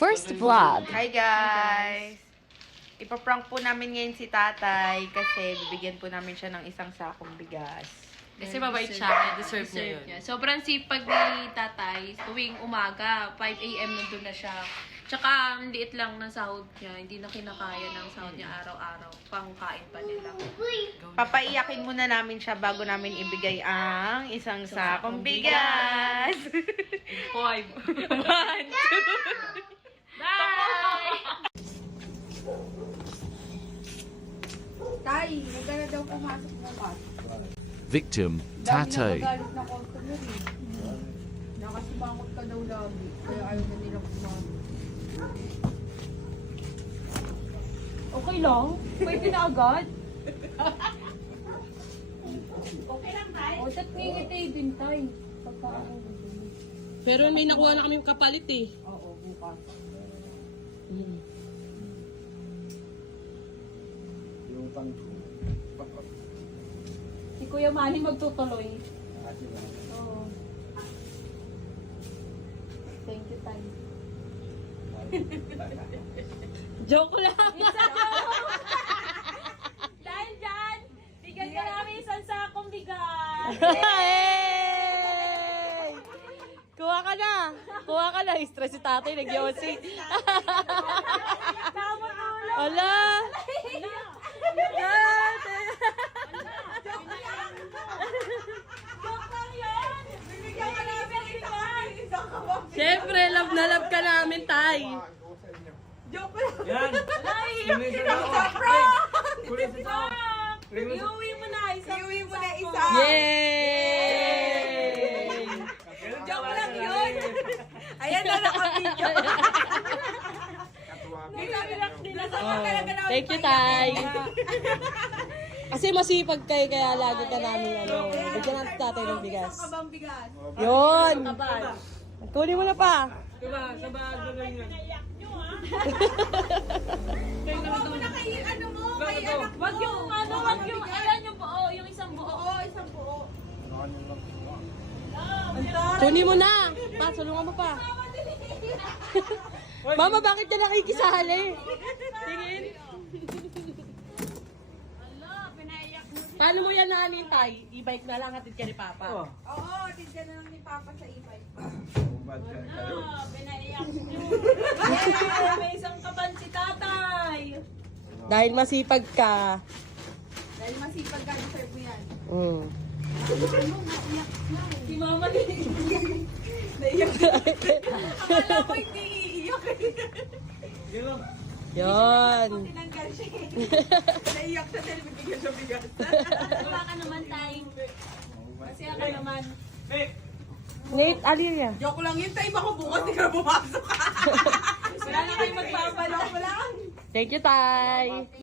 First vlog. Hi guys! Ipaprank po namin ngayon si tatay kasi bibigyan po namin siya ng isang sakong bigas. Kasi mabait siya, kaya deserve niya yun. Sobrang sipag ni tatay. Tuwing umaga, 5 a.m. nandun na siya. Tsaka, ang liit lang ng sahod niya. Hindi na kinakaya ng sahod niya araw-araw. Pangkain pa nila. Papaiyakin muna namin siya bago namin ibigay ang isang sakong bigas. 5. 1, 2. Bye! Tay, magkala daw pumasok bukas. Victim, Dami Tate. na magalit na customer eh. Nakasimangot ka daw lagi. Kaya ayaw na nilang pumasok. Okay lang? Pwede na agad? Okay lang, Tay? O, tat ngingitay din, Tay. Pagka ako gugulit. Pero may nakuha na kami kapalit eh. Oo, bukas. Si Kuya Manny magtutuloy. Oo. Thank you, Tay. Joke lang. Dahil dyan, bigyan ka namin isang sakong bigas. Hey! Kuha ka na. Kuha ka na. Stress si tatay. Nag-yosi. Tama ulo. Ala! Joke lang yan. Bibigyan ka namin isang bigas. Siyempre, love na love ka namin, tay. Joke lang. Yan! Iuwi mo na isa. Iuwi mo na isa. Yay! Joke lang yun. Ayan na nakapidyo. Relax nila sa talaga namin. Thank you, tay. Kasi masipag kayo, kaya lagi ka namin, bigyan natin tatay ng bigas. Isang kabang bigas. Yun! Kunin mo na pa. Diba? Sa bago na yun. Huwag mo na kay ano mo, kay anak mo. Wag yung ano, wag yung, ayan yung buo, yung isang buo. Oo, isang buo. Kunin mo na. Pa, sulungan mo pa. Mama, bakit ka nakikisali? Tingin. Paano mo yan naanintay? E-bike na lang hatid ka ni Papa. Oo, tignan na lang ni Papa sa e-bike. May isang kaban si tatay. Dahil masipag ka. Dahil masipag ka, deserve mo yan. Mm. Si Mama naiyak. Akala ko hindi iiyak. Yon. Tinanggal siya. Naiyak siya dahil bibigyan siya bigas. Wala ka naman, tay. Kasi ako naman. Nate, Alia. Joke lang yun, tay. Baka bukas di ka na pumasok. Wala na kayo magpapalang. Thank you, tay.